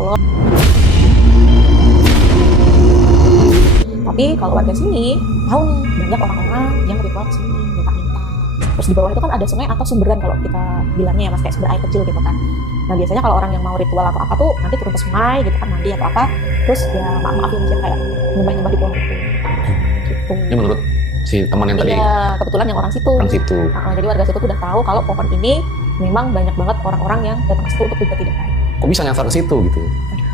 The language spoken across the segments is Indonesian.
Allah. Tapi kalau warga sini tahu nih, banyak orang-orang yang ritual kesini minta-minta. Terus di bawah itu kan ada sungai atau sumberan kalau kita bilangnya ya mas, kayak sumber air kecil gitu kan. Nah biasanya kalau orang yang mau ritual atau apa tuh nanti turun ke sungai gitu kan, mandi atau apa, terus ya maaf ya misalnya kayak nyembah-nyembah di pohon itu gitu. Ini menurut si teman yang tadi? Iya, kebetulan yang orang situ. Jadi warga situ tuh udah tahu kalau pohon ini memang banyak banget orang-orang yang datang ke situ untuk juga tidak baik. Kok bisa nyasar ke situ gitu?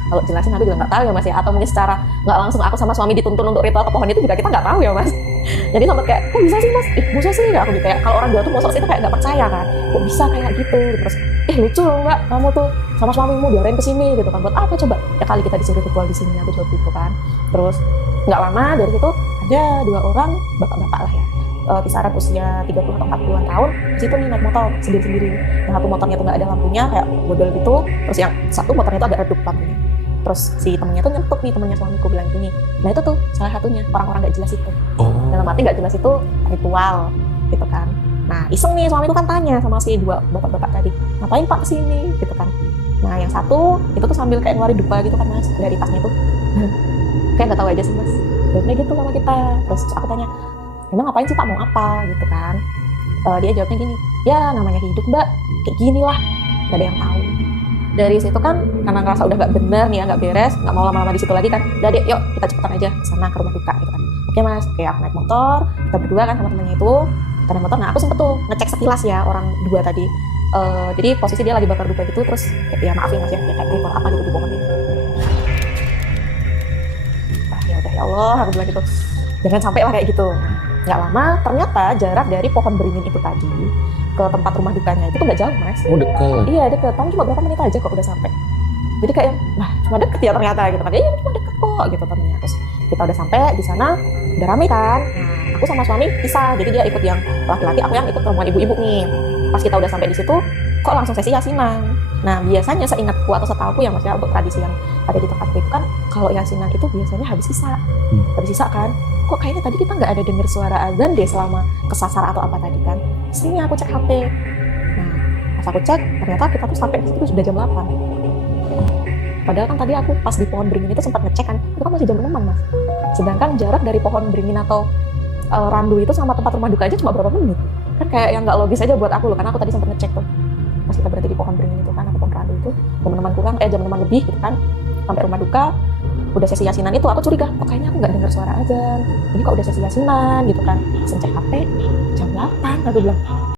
Kalau jelasin aku juga nggak tahu ya mas ya, atau mungkin secara nggak langsung aku sama suami dituntun untuk ritual ke pohon itu juga kita nggak tahu ya mas. Jadi sempat kayak, kok bisa sih mas? Masa sih? Aku gitu kayak, kalau orang Jawa tuh mosok sih kayak nggak percaya kan, kok bisa kayak gitu. Terus, lucu loh mbak, kamu tuh sama suamimu diarahin ke sini gitu kan, buat apa coba? Ya kali kita disuruh ritual di sini, aku jawab gitu kan. Terus nggak lama dari situ ada 2 orang bapak-bapak lah ya, kisaran usia 30 atau 40-an tahun, di situ nih naik motor sendiri-sendiri. Yang satu motornya tuh nggak ada lampunya, kayak bodol gitu. Terus yang satu motornya tuh ada redup lampunya. Terus si temennya tuh nyentuh nih, temennya suamiku bilang gini, nah itu tuh salah satunya orang-orang nggak jelas itu. Dalam arti nggak jelas itu ritual gitu kan. Nah iseng nih suamiku kan tanya sama si 2 bapak-bapak tadi, ngapain pak kesini gitu kan. Nah yang satu itu tuh sambil kayak ngeluarin dupa gitu kan mas dari tasnya tuh. Kayak nggak tahu aja sih mas, jawabnya gitu sama kita. Terus aku tanya, emang ngapain sih pak, mau apa gitu kan. Dia jawabnya gini, ya namanya hidup mbak, kayak gini lah, nggak ada yang tahu. Dari situ kan karena ngerasa udah nggak bener nih ya, nggak beres, nggak mau lama-lama di situ lagi kan, udah deh yuk kita cepetan aja ke sana ke rumah duka gitu kan. Oke mas, kayak aku naik motor, kita berdua kan sama temennya itu, kita naik motor. Nah aku sempet tuh ngecek sekilas ya orang 2 tadi, jadi posisi dia lagi bakar dupa gitu. Terus ya maaf ya mas ya, kayak ritual apa gitu di pohon itu. Ya udah ya Allah, aku bilang gitu, jangan sampai lah kayak gitu. Nggak lama ternyata jarak dari pohon beringin itu tadi ke tempat rumah dukanya itu tuh nggak jauh mas. Oh deket? Iya deket, tapi cuma berapa menit aja kok udah sampai. Jadi kayak, nah cuma deket ya ternyata gitu kan. Iya cuma deket kok gitu temennya. Terus kita udah sampai di sana, udah rame kan. Nah aku sama suami pisah, jadi dia ikut yang laki-laki, aku yang ikut rombongan ibu-ibu nih. Pas kita udah sampai di situ, kok langsung sesi yasinan. Nah biasanya seingatku atau setahuku ya mas ya, untuk tradisi yang ada di tempatku itu kan, kalau yasinan itu biasanya habis isya. Habis isya kan, kok kayaknya tadi kita nggak ada dengar suara azan deh selama kesasar atau apa tadi kan. Sini aku cek HP. Nah pas aku cek, ternyata kita tuh sampai di situ sudah jam 8. Padahal kan tadi aku pas di pohon beringin itu sempat ngecek kan, itu kan masih jam 6 mas. Sedangkan jarak dari pohon beringin atau randu itu sama tempat rumah duka aja cuma berapa menit. Kan kayak yang nggak logis aja buat aku loh, karena aku tadi sempat ngecek tuh. Pas kita berhenti di pohon beringin itu kan, atau pohon randu itu, jam 6 lebih gitu kan, sampai rumah duka, udah sesi yasinan itu aku curiga, kok kayaknya aku nggak dengar suara azan. Ini kok udah sesi yasinan gitu kan. Langsung cek HP, jam 8, aku bilang,